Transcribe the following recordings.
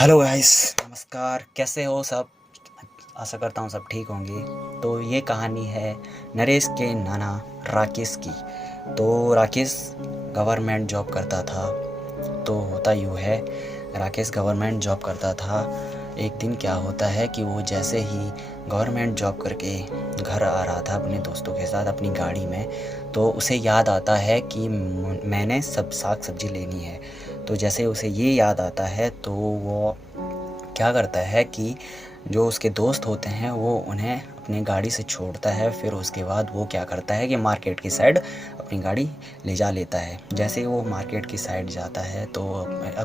Hello guys, नमस्कार। कैसे हो सब? आशा करता हूँ सब ठीक होंगे। तो ये कहानी है नरेश के नाना राकेश की। तो राकेश गवर्नमेंट जॉब करता था। तो होता यूँ है, राकेश गवर्नमेंट जॉब करता था। एक दिन क्या होता है कि वो जैसे ही गवर्नमेंट जॉब करके घर आ रहा था अपने दोस्तों के साथ अपनी गाड़ी में, तो उसे याद आता है कि मैंने सब साग सब्जी लेनी है। तो जैसे उसे ये याद आता है तो वो क्या करता है कि जो उसके दोस्त होते हैं वो उन्हें अपनी गाड़ी से छोड़ता है। फिर उसके बाद वो क्या करता है कि मार्केट की साइड अपनी गाड़ी ले जा लेता है। जैसे ही वो मार्केट की साइड जाता है तो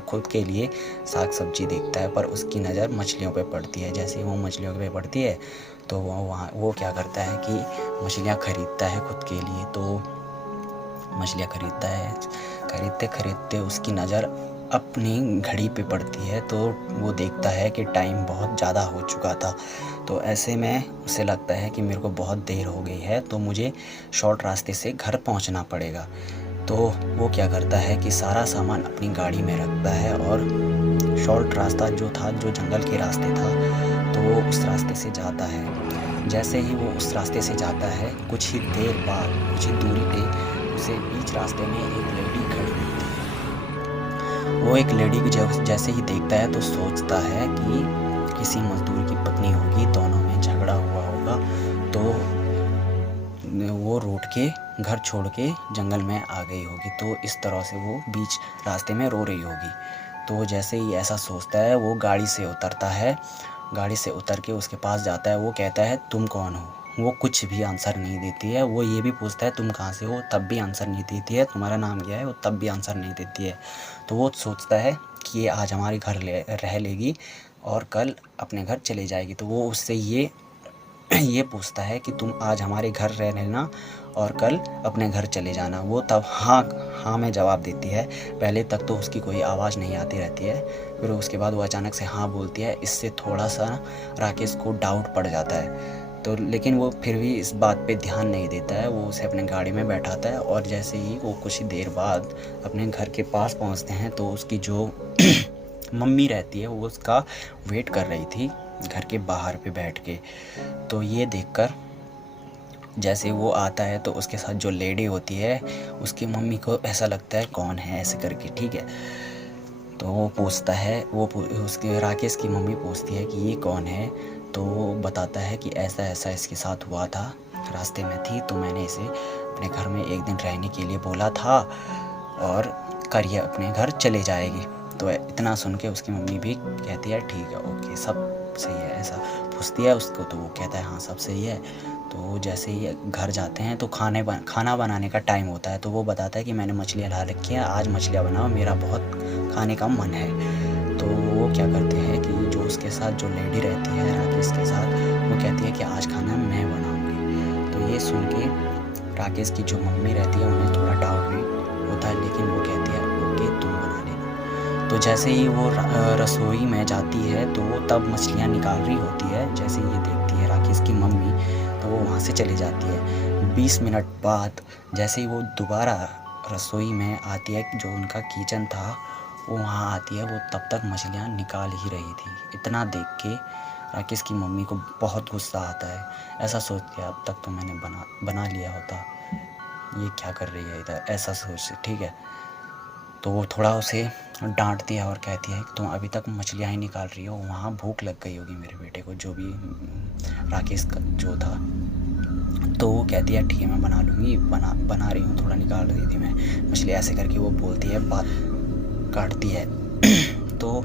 खुद के लिए साग सब्जी देखता है, पर उसकी नज़र मछलियों पे पड़ती है। जैसे ही वो मछलियों पे पड़ती है तो वो क्या करता है कि मछलियाँ ख़रीदता है खुद के लिए। तो मछलियाँ ख़रीदता है, ख़रीदते ख़रीदते उसकी नज़र अपनी घड़ी पे पड़ती है। तो वो देखता है कि टाइम बहुत ज़्यादा हो चुका था। तो ऐसे में उसे लगता है कि मेरे को बहुत देर हो गई है, तो मुझे शॉर्ट रास्ते से घर पहुंचना पड़ेगा। तो वो क्या करता है कि सारा सामान अपनी गाड़ी में रखता है और शॉर्ट रास्ता जो था, जो जंगल के रास्ते था, तो वो उस रास्ते से जाता है। जैसे ही वो उस रास्ते से जाता है, कुछ ही देर बाद कुछ ही दूरी पे उसे बीच रास्ते में एक लेडी खड़ी दिखती है। वो एक लेडी को जैसे ही देखता है तो सोचता है कि किसी मजदूर की पत्नी होगी, दोनों में झगड़ा हुआ होगा। तो वो रोड के घर छोड़ के जंगल में आ गई होगी। तो इस तरह से वो बीच रास्ते में रो रही होगी। तो जैसे ही ऐसा सोचता है वो गाड़ी से उतरता है। गाड़ी से उतर के उसके पास जाता है। वो कहता है तुम कौन हो? वो कुछ भी आंसर नहीं देती है। वो ये भी पूछता है तुम कहाँ से हो, तब भी आंसर नहीं देती है। तुम्हारा नाम क्या है, वो तब भी आंसर नहीं देती है। तो वो सोचता है कि ये आज हमारे घर रह लेगी और कल अपने घर चले जाएगी। तो वो उससे ये पूछता है कि तुम आज हमारे घर रह लेना और कल अपने घर चले जाना। वो तब हाँ हाँ में जवाब देती है। पहले तक तो उसकी कोई आवाज़ नहीं आती रहती है, फिर उसके बाद वो अचानक से हाँ बोलती है। इससे थोड़ा सा राकेश को डाउट पड़ जाता है। तो लेकिन वो फिर भी इस बात पे ध्यान नहीं देता है। वो उसे अपने गाड़ी में बैठाता है और जैसे ही वो कुछ ही देर बाद अपने घर के पास पहुंचते हैं तो उसकी जो मम्मी रहती है वो उसका वेट कर रही थी घर के बाहर पे बैठ के। तो ये देखकर जैसे वो आता है तो उसके साथ जो लेडी होती है उसकी मम्मी को ऐसा लगता है कौन है ऐसे करके, ठीक है। तो वो पूछता है, उसके राकेश की मम्मी पूछती है कि ये कौन है। तो वो बताता है कि ऐसा ऐसा इसके साथ हुआ था, रास्ते में थी तो मैंने इसे अपने घर में एक दिन रहने के लिए बोला था और कर ये अपने घर चले जाएगी। तो इतना सुन के उसकी मम्मी भी कहती है ठीक है, ओके, सब सही है। ऐसा पूछती है उसको तो वो कहता है हाँ सब सही है। तो जैसे ही घर जाते हैं तो खाना बनाने का टाइम होता है। तो वो बताता है कि मैंने मछलियाँ ला रखी हैं, आज मछलियाँ बनाओ, मेरा बहुत खाने का मन है। तो वो क्या करते हैं कि जो उसके साथ जो लेडी रहती है राकेश के साथ, वो कहती है कि आज खाना मैं बनाऊँगी। तो ये सुन के राकेश की जो मम्मी रहती है उन्हें थोड़ा डाउट भी होता है, लेकिन वो कहती है ओके तुम बना लेना। तो जैसे ही वो रसोई में जाती है तो वो तब मछलियाँ निकाल रही होती है। जैसे ये देखती है राकेश की मम्मी तो वो वहाँ से चली जाती है। 20 मिनट बाद जैसे ही वो दोबारा रसोई में आती है, जो उनका किचन था वो वहाँ आती है, वो तब तक मछलियाँ निकाल ही रही थी। इतना देख के राकेश की मम्मी को बहुत गुस्सा आता है। ऐसा सोच के अब तक तो मैंने बना लिया होता, ये क्या कर रही है इधर, ऐसा सोच, ठीक है। तो वो थोड़ा उसे डांटती है और कहती है कि तुम अभी तक मछलियाँ ही निकाल रही हो, वहाँ भूख लग गई होगी मेरे बेटे को, जो भी राकेश का जो था। तो वो कहती है ठीक है मैं बना लूँगी, बना रही हूँ, थोड़ा निकाल रही थी मैं मछली, ऐसे करके वो बोलती है, बात काटती है। तो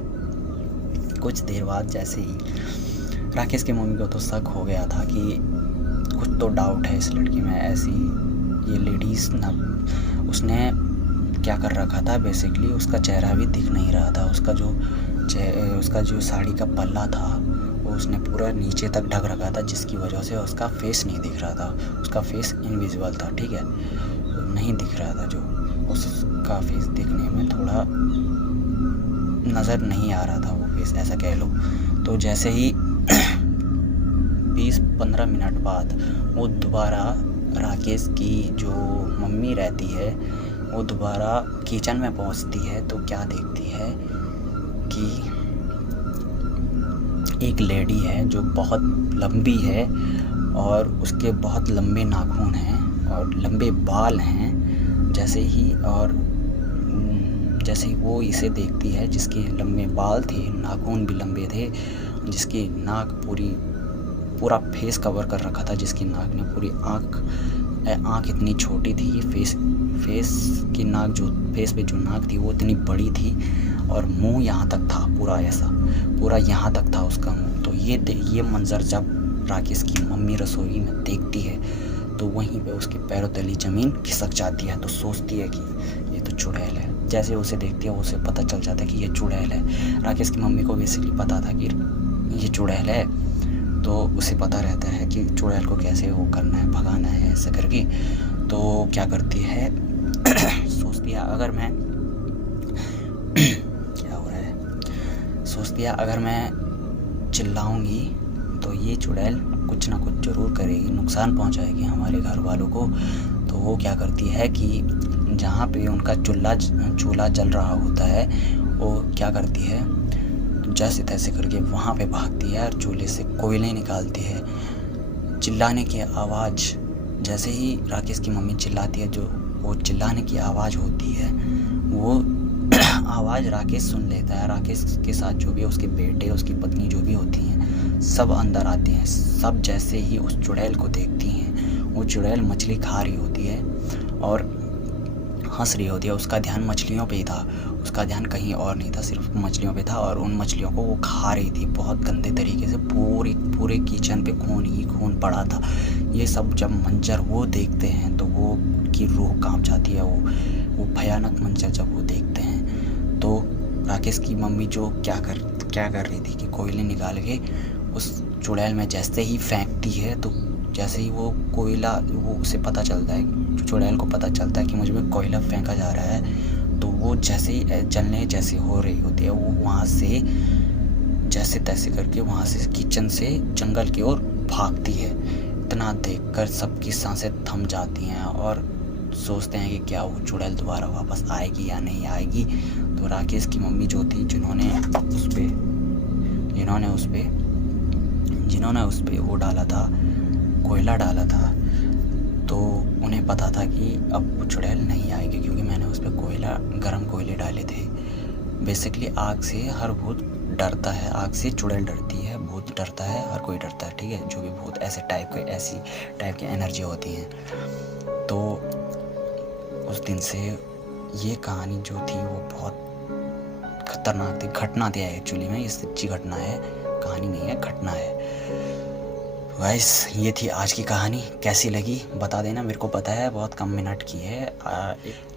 कुछ देर बाद जैसे ही राकेश की मम्मी को तो शक हो गया था कि कुछ तो डाउट है इस लड़की में। ऐसी ये लेडीज़ ना, उसने क्या कर रखा था, बेसिकली उसका चेहरा भी दिख नहीं रहा था। उसका जो साड़ी का पल्ला था वो उसने पूरा नीचे तक ढक रखा था, जिसकी वजह से उसका फेस नहीं दिख रहा था। उसका फेस इनविजिबल था, ठीक है, नहीं दिख रहा था। जो उसका फेस दिखने में थोड़ा नज़र नहीं आ रहा था वो फेस, ऐसा कह लो। तो जैसे ही 20-15 मिनट बाद वो दोबारा राकेश की जो मम्मी रहती है वो दोबारा किचन में पहुंचती है। तो क्या देखती है कि एक लेडी है जो बहुत लंबी है और उसके बहुत लंबे नाखून हैं और लंबे बाल हैं जैसे ही, और जैसे ही वो इसे देखती है, जिसके लंबे बाल थे, नाखून भी लंबे थे, जिसकी नाक पूरा फेस कवर कर रखा था, जिसकी नाक ने पूरी आँख इतनी छोटी थी, फेस की नाक, जो फेस पे जो नाक थी वो इतनी बड़ी थी, और मुंह यहाँ तक था, पूरा यहाँ तक था उसका मुंह। तो ये मंज़र जब राकेश की मम्मी रसोई में देखती है तो वहीं पे उसके पैरों तली ज़मीन खिसक जाती है। तो सोचती है कि ये तो चुड़ैल है। जैसे उसे देखती है उसे पता चल जाता है कि ये चुड़ैल है। राकेश की मम्मी को बेसिकली पता था कि ये चुड़ैल है, तो उसे पता रहता है कि चुड़ैल को कैसे वो करना है, भगाना है, ऐसे करके। तो क्या करती है सोचती है अगर मैं क्या हो रहा है, सोचती है अगर मैं चिल्लाऊंगी तो ये चुड़ैल कुछ ना कुछ ज़रूर करेगी, नुकसान पहुंचाएगी हमारे घर वालों को। तो वो क्या करती है कि जहाँ पे उनका चूल्हा जल रहा होता है, वो क्या करती है, जैसे तैसे करके वहाँ पे भागती है और चूल्हे से कोयले निकालती है। चिल्लाने की आवाज़, जैसे ही राकेश की मम्मी चिल्लाती है, जो वो चिल्लाने की आवाज़ होती है, वो आवाज़ राकेश सुन लेता है। राकेश के साथ जो भी उसके बेटे, उसकी पत्नी जो भी होती हैं, सब अंदर आते हैं। सब जैसे ही उस चुड़ैल को देखती हैं, वो चुड़ैल मछली खा रही होती है और हंस रही होती है। उसका ध्यान मछलियों पे ही था, उसका ध्यान कहीं और नहीं था, सिर्फ मछलियों पे था, और उन मछलियों को वो खा रही थी बहुत गंदे तरीके से। पूरे किचन पे खून ही खून पड़ा था। ये सब जब मंजर वो देखते हैं तो वो की रूह कांप जाती है। वो भयानक मंजर जब वो देखते हैं तो राकेश की मम्मी जो क्या कर रही थी कि कोयले निकाल के उस चुड़ैल में जैसे ही फेंकती है, तो जैसे ही वो कोयला, वो उसे पता चलता है, चुड़ैल को पता चलता है कि मुझ में कोयला फेंका जा रहा है, तो वो जैसे ही जलने जैसे हो रही होती है, वो वहाँ से जैसे तैसे करके वहाँ से किचन से जंगल की ओर भागती है। इतना देखकर सबकी सांसें थम जाती हैं और सोचते हैं कि क्या वो चुड़ैल दोबारा वापस आएगी या नहीं आएगी। तो राकेश की मम्मी जो थी, जिन्होंने उस पे वो डाला था, कोयला डाला था, तो उन्हें पता था कि अब वो चुड़ैल नहीं आएगी, क्योंकि मैंने उस पर गर्म कोयले डाले थे। बेसिकली आग से हर भूत डरता है, आग से चुड़ैल डरती है, भूत डरता है, हर कोई डरता है, ठीक है, जो भी भूत ऐसी टाइप की एनर्जी होती हैं। तो उस दिन से ये कहानी जो थी वो बहुत खतरनाक थी, घटना थी एक्चुअली में, ये सच्ची घटना है, कहानी नहीं है, घटना है। गाइस, ये थी आज की कहानी। कैसी लगी बता देना, मेरे को पता है बहुत कम मिनट की है,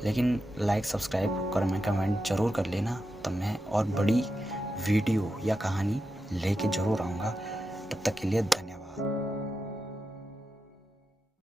लेकिन लाइक सब्सक्राइब कमेंट ज़रूर कर लेना, तब मैं और बड़ी वीडियो या कहानी लेके ज़रूर आऊँगा। तब तक के लिए धन्यवाद।